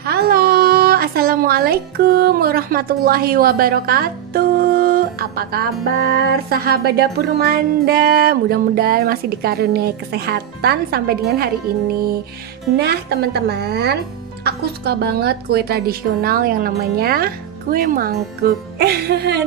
Halo, assalamualaikum warahmatullahi wabarakatuh. Apa kabar sahabat dapur Manda? Mudah-mudahan masih dikaruniai kesehatan sampai dengan hari ini. Nah teman-teman, aku suka banget kue tradisional yang namanya kue mangkuk.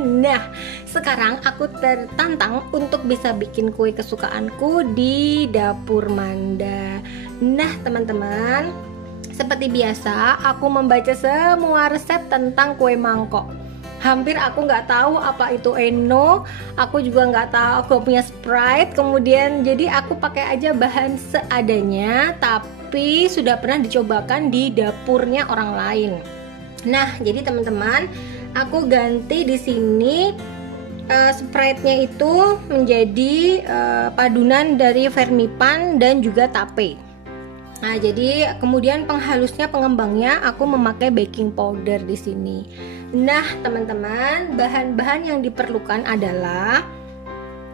Nah, sekarang aku tertantang untuk bisa bikin kue kesukaanku di dapur Manda. Nah teman-teman, seperti biasa, aku membaca semua resep tentang kue mangkok. Hampir aku nggak tahu apa itu Eno, aku juga nggak tahu, aku punya Sprite. Kemudian jadi aku pakai aja bahan seadanya, tapi sudah pernah dicobakan di dapurnya orang lain. Nah, jadi teman-teman, aku ganti di sini Sprite-nya itu menjadi padunan dari vermipan dan juga tape. Nah, jadi kemudian penghalusnya, pengembangnya aku memakai baking powder di sini. Nah, teman-teman, bahan-bahan yang diperlukan adalah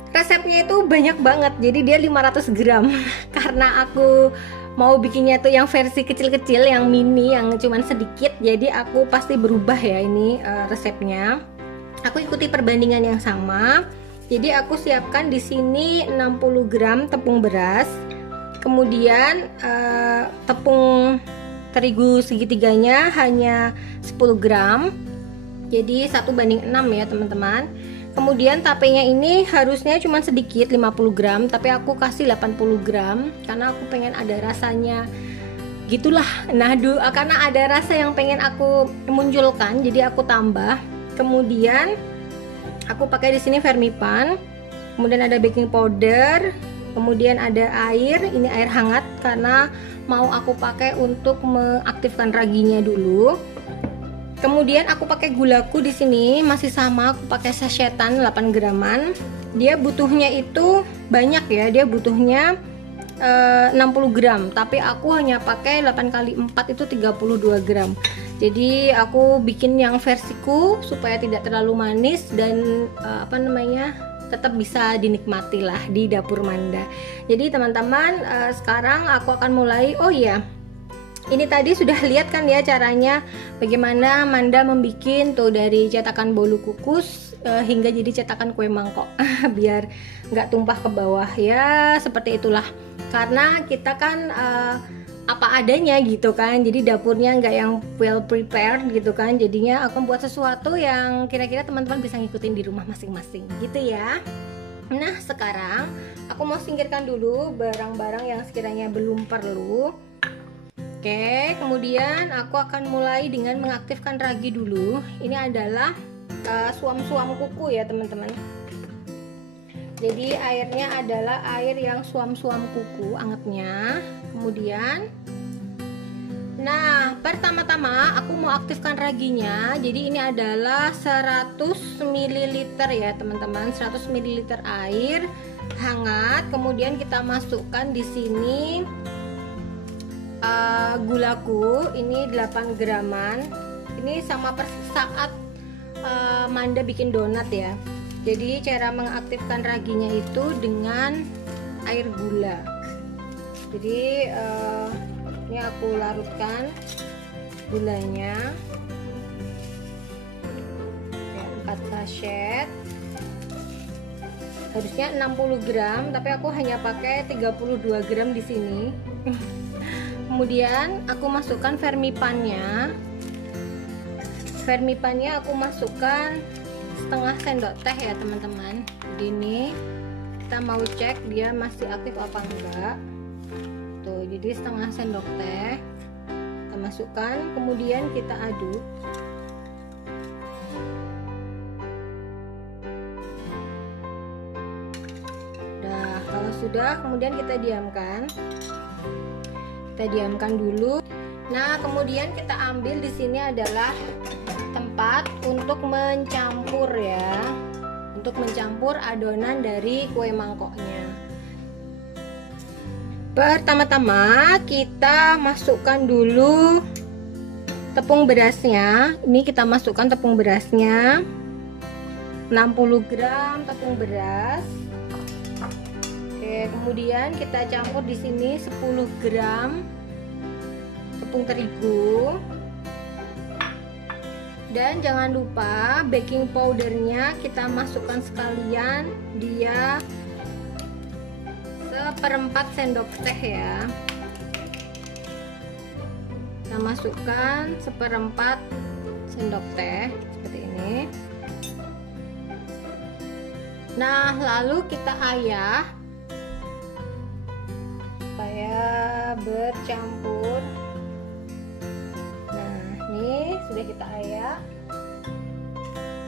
resepnya itu banyak banget. Jadi dia 500 gram. Karena aku mau bikinnya tuh yang versi kecil-kecil, yang mini, yang cuman sedikit. Jadi aku pasti berubah ya ini resepnya. Aku ikuti perbandingan yang sama. Jadi aku siapkan di sini 60 gram tepung beras. Kemudian tepung terigu segitiganya hanya 10 gram. Jadi 1:6 ya teman-teman. Kemudian tapenya ini harusnya cuma sedikit 50 gram, tapi aku kasih 80 gram karena aku pengen ada rasanya gitulah. Nah, karena ada rasa yang pengen aku munculkan, jadi aku tambah. Kemudian aku pakai di sini vermipan. Kemudian ada baking powder. Kemudian ada air, ini air hangat karena mau aku pakai untuk mengaktifkan raginya dulu. Kemudian aku pakai gulaku di sini masih sama, aku pakai sachetan 8 graman. Dia butuhnya itu banyak ya, dia butuhnya 60 gram, tapi aku hanya pakai 8 kali 4 itu 32 gram. Jadi aku bikin yang versiku supaya tidak terlalu manis dan tetap bisa dinikmati lah di dapur Manda. Jadi teman-teman, sekarang aku akan mulai. Oh iya, ini tadi sudah lihat kan ya caranya bagaimana Manda membuat tuh dari cetakan bolu kukus hingga jadi cetakan kue mangkok. Biar nggak tumpah ke bawah ya, seperti itulah. Karena kita kan apa adanya gitu kan, jadi dapurnya nggak yang well prepared gitu kan, jadinya aku buat sesuatu yang kira-kira teman-teman bisa ngikutin di rumah masing-masing gitu ya. Nah, sekarang aku mau singkirkan dulu barang-barang yang sekiranya belum perlu. Oke, kemudian aku akan mulai dengan mengaktifkan ragi dulu. Ini adalah suam-suam kuku ya teman-teman. Jadi airnya adalah air yang suam-suam kuku angetnya. Kemudian, nah pertama-tama aku mau aktifkan raginya. Jadi ini adalah 100 ml ya teman-teman, 100 ml air hangat. Kemudian kita masukkan di sini gulaku, ini 8 graman. Ini sama persis saat Manda bikin donat ya. Jadi cara mengaktifkan raginya itu dengan air gula. Jadi ini aku larutkan gulanya 4 sachet. Harusnya 60 gram, tapi aku hanya pakai 32 gram di sini. Kemudian aku masukkan vermipannya. Vermipannya aku masukkan setengah sendok teh ya teman-teman. Jadi ini kita mau cek dia masih aktif apa enggak. Tuh, jadi setengah sendok teh kita masukkan, kemudian kita aduk. Nah, kalau sudah, kemudian kita diamkan. Kita diamkan dulu. Nah, kemudian kita ambil di sini adalah tempat untuk mencampur ya, untuk mencampur adonan dari kue mangkoknya. Pertama-tama kita masukkan dulu tepung berasnya. Ini kita masukkan tepung berasnya 60 gram tepung beras. Oke, kemudian kita campur di sini 10 gram tepung terigu. Dan jangan lupa baking powdernya kita masukkan sekalian, dia 1/4 sendok teh ya. Kita masukkan 1/4 sendok teh seperti ini. Nah, lalu kita ayak supaya bercampur. Nah, ini sudah kita ayak.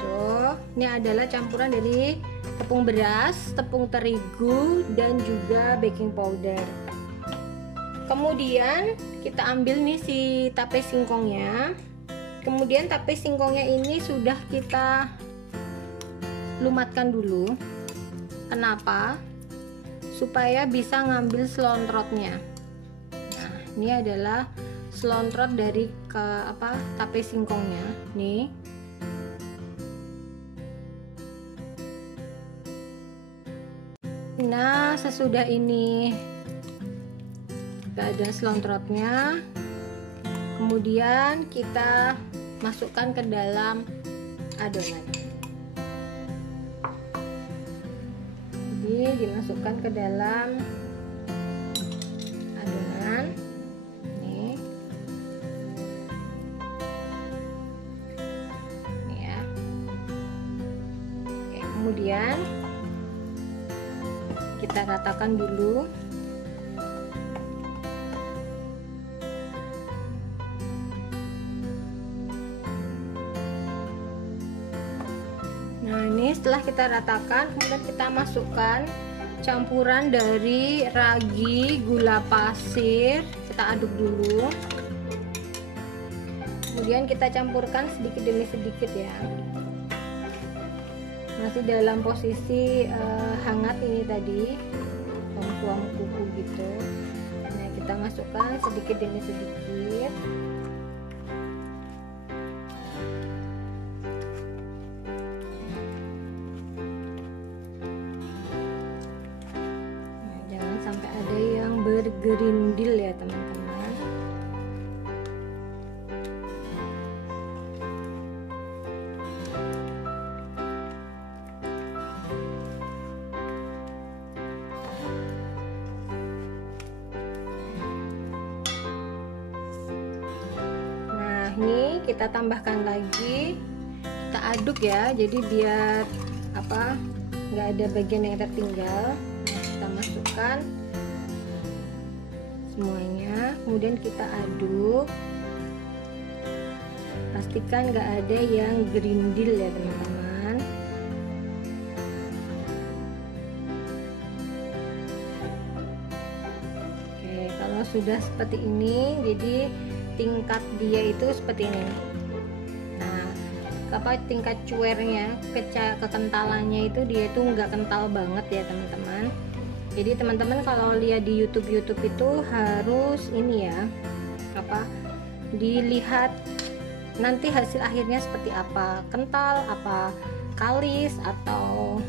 Tuh, ini adalah campuran dari tepung beras, tepung terigu, dan juga baking powder. Kemudian kita ambil nih si tape singkongnya. Kemudian tape singkongnya ini sudah kita lumatkan dulu. Kenapa? Supaya bisa ngambil selontrotnya. Nah, ini adalah selontrot dari tape singkongnya nih. Nah, sesudah ini ada selontrotnya, kemudian kita masukkan ke dalam adonan. Jadi dimasukkan ke dalam adonan nih. Nih ya. Oke, kemudian kita ratakan dulu. Nah, ini setelah kita ratakan, kemudian kita masukkan campuran dari ragi, gula pasir, kita aduk dulu. Kemudian kita campurkan sedikit demi sedikit ya. Masih dalam posisi hangat ini tadi, tuang kuku gitu. Nah, kita masukkan sedikit demi sedikit. Bergerindil ya teman-teman. Nah, ini kita tambahkan lagi, kita aduk ya, jadi biar nggak ada bagian yang tertinggal. Nah, kita masukkan semuanya, kemudian kita aduk, pastikan nggak ada yang gerindil ya teman-teman. Oke, kalau sudah seperti ini, jadi tingkat dia itu seperti ini. Nah, tingkat cuernya, kekentalannya itu dia itu nggak kental banget ya teman-teman. Jadi teman-teman kalau lihat di YouTube itu harus ini ya, dilihat nanti hasil akhirnya seperti apa, kental, apa kalis, atau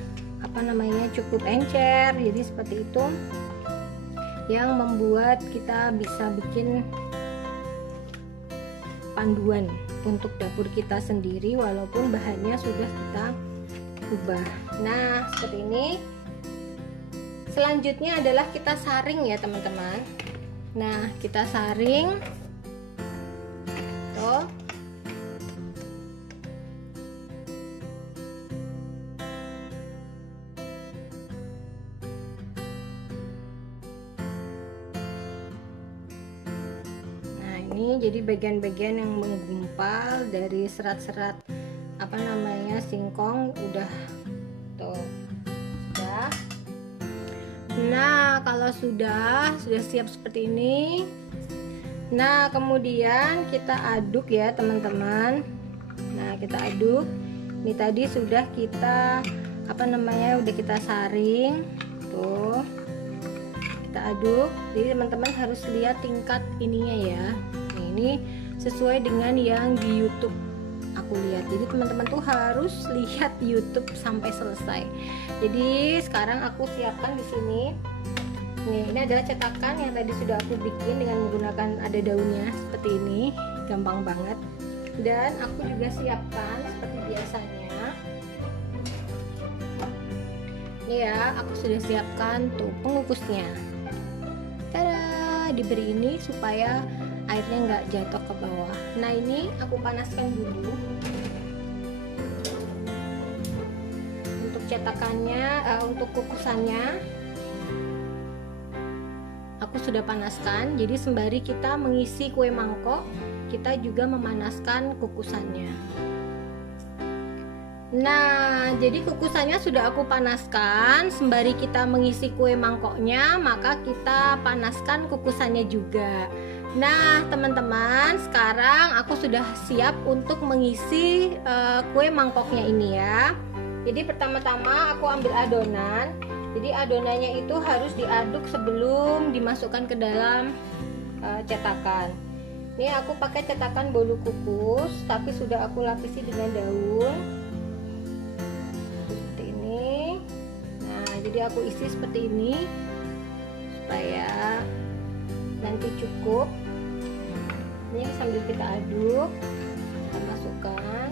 cukup encer. Jadi seperti itu yang membuat kita bisa bikin panduan untuk dapur kita sendiri walaupun bahannya sudah kita ubah. Nah, seperti ini. Selanjutnya adalah kita saring ya teman-teman. Nah, kita saring tuh. Nah, ini jadi bagian-bagian yang menggumpal dari serat-serat singkong udah tuh. Nah, kalau sudah siap seperti ini. Nah, kemudian kita aduk ya teman-teman. Nah, kita aduk. Ini tadi sudah kita udah kita saring. Tuh. Kita aduk. Jadi teman-teman harus lihat tingkat ininya ya. Nah, ini sesuai dengan yang di YouTube aku lihat. Jadi teman-teman tuh harus lihat YouTube sampai selesai. Jadi sekarang aku siapkan di sini. Nih, ini adalah cetakan yang tadi sudah aku bikin dengan menggunakan ada daunnya seperti ini, gampang banget. Dan aku juga siapkan seperti biasanya. Ini ya, aku sudah siapkan tuh pengukusnya. Tada, diberi ini supaya airnya nggak jatuh ke bawah. Nah ini aku panaskan dulu. Untuk cetakannya, untuk kukusannya aku sudah panaskan. Jadi sembari kita mengisi kue mangkok, kita juga memanaskan kukusannya. Nah, jadi kukusannya sudah aku panaskan. Sembari kita mengisi kue mangkoknya, maka kita panaskan kukusannya juga. Nah, teman-teman, sekarang aku sudah siap untuk mengisi kue mangkoknya ini ya. Jadi pertama-tama aku ambil adonan. Jadi adonannya itu harus diaduk sebelum dimasukkan ke dalam cetakan. Ini aku pakai cetakan bolu kukus, tapi sudah aku lapisi dengan daun. Seperti ini. Nah, jadi aku isi seperti ini supaya nanti cukup. Ini sambil kita aduk, kita masukkan.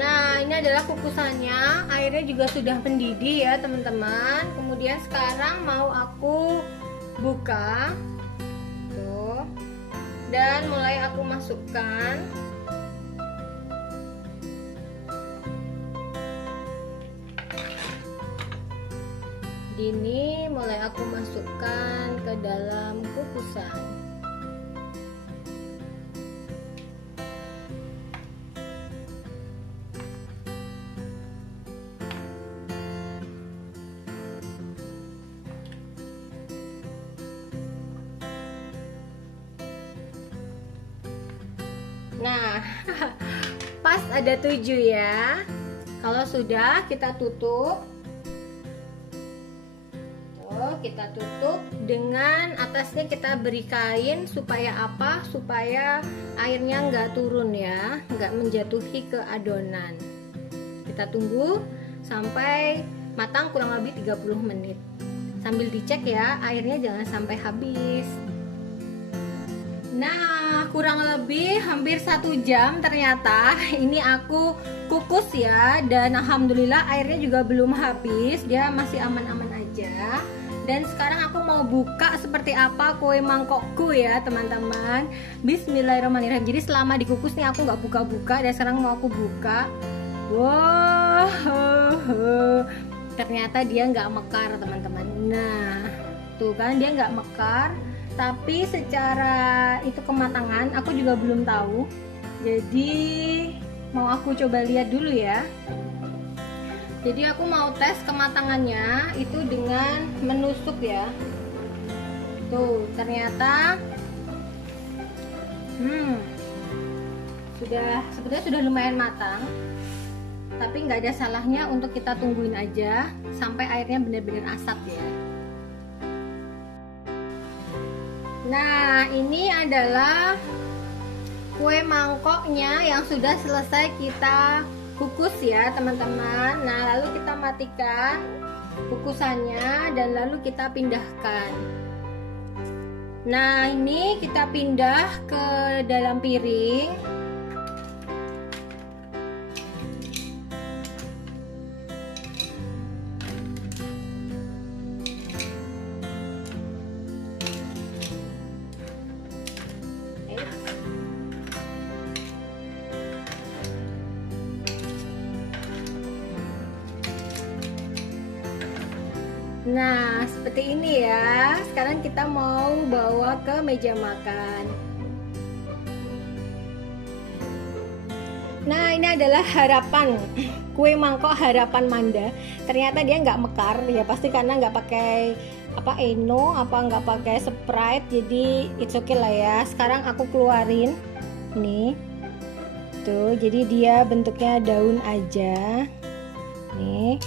Nah, ini adalah kukusannya. Airnya juga sudah mendidih ya teman-teman. Kemudian sekarang mau aku buka tuh, dan mulai aku masukkan. Ini mulai aku masukkan ke dalam kukusan. Nah, pas ada 7 ya. Kalau sudah kita tutup. Tuh, kita tutup dengan atasnya kita beri kain supaya apa? Supaya airnya nggak turun ya, nggak menjatuhi ke adonan. Kita tunggu sampai matang kurang lebih 30 menit. Sambil dicek ya, airnya jangan sampai habis. Nah, kurang lebih hampir 1 jam ternyata ini aku kukus ya, dan alhamdulillah airnya juga belum habis, dia masih aman-aman aja. Dan sekarang aku mau buka seperti apa kue mangkokku ya teman-teman. Bismillahirrahmanirrahim. Jadi selama dikukus nih aku nggak buka-buka, dan sekarang mau aku buka. Wow, ternyata dia nggak mekar teman-teman. Nah, tuh kan dia nggak mekar. Tapi secara itu kematangan aku juga belum tahu. Jadi mau aku coba lihat dulu ya. Jadi aku mau tes kematangannya itu dengan menusuk ya. Tuh ternyata sebetulnya sudah lumayan matang. Tapi nggak ada salahnya untuk kita tungguin aja sampai airnya benar-benar asap ya. Nah, ini adalah kue mangkoknya yang sudah selesai kita kukus ya teman-teman. Nah, lalu kita matikan kukusannya dan lalu kita pindahkan. Nah, ini kita pindah ke dalam piring. Nah, seperti ini ya. Sekarang kita mau bawa ke meja makan. Nah, ini adalah harapan kue mangkok harapan Manda. Ternyata dia nggak mekar ya, pasti karena nggak pakai Eno, nggak pakai Sprite. Jadi it's okay lah ya. Sekarang aku keluarin nih. Tuh, jadi dia bentuknya daun aja. Nih.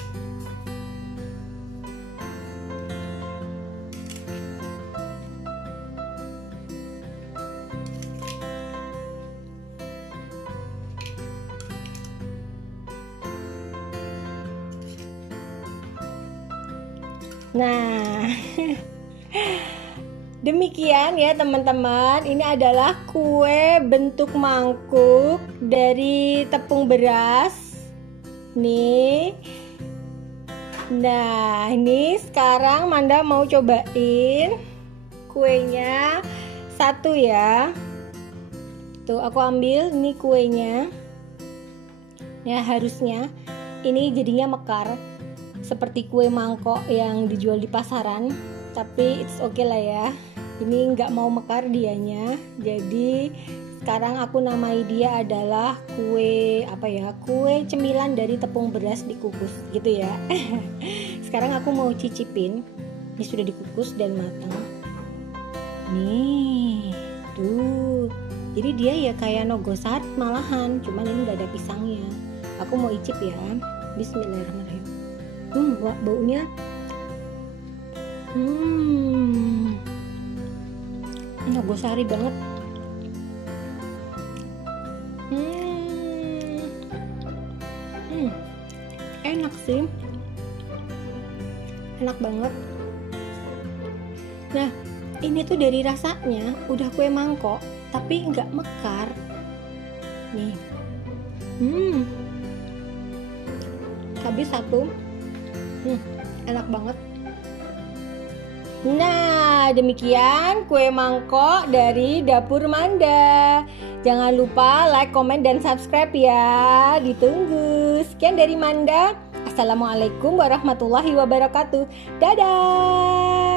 Nah, demikian ya teman-teman. Ini adalah kue bentuk mangkuk dari tepung beras. Nih. Nah, ini sekarang Manda mau cobain kuenya satu ya. Tuh, aku ambil ini kuenya. Ya, harusnya ini jadinya mekar seperti kue mangkok yang dijual di pasaran, tapi it's okay lah ya. Ini nggak mau mekar dianya, jadi sekarang aku namai dia adalah kue apa ya, kue cemilan dari tepung beras dikukus gitu ya. Sekarang aku mau cicipin. Ini sudah dikukus dan matang. Nih, tuh. Jadi dia ya kayak nogosari malahan, cuman ini nggak ada pisangnya. Aku mau icip ya. Bismillahirrahmanirrahim. Wah, baunya nogosari banget. Enak sih, enak banget. Nah, ini tuh dari rasanya udah kue mangkok tapi nggak mekar nih. Habis satu. Enak banget. Nah, demikian kue mangkok dari Dapur Manda. Jangan lupa like, komen, dan subscribe ya. Ditunggu. Sekian dari Manda. Assalamualaikum warahmatullahi wabarakatuh. Dadah.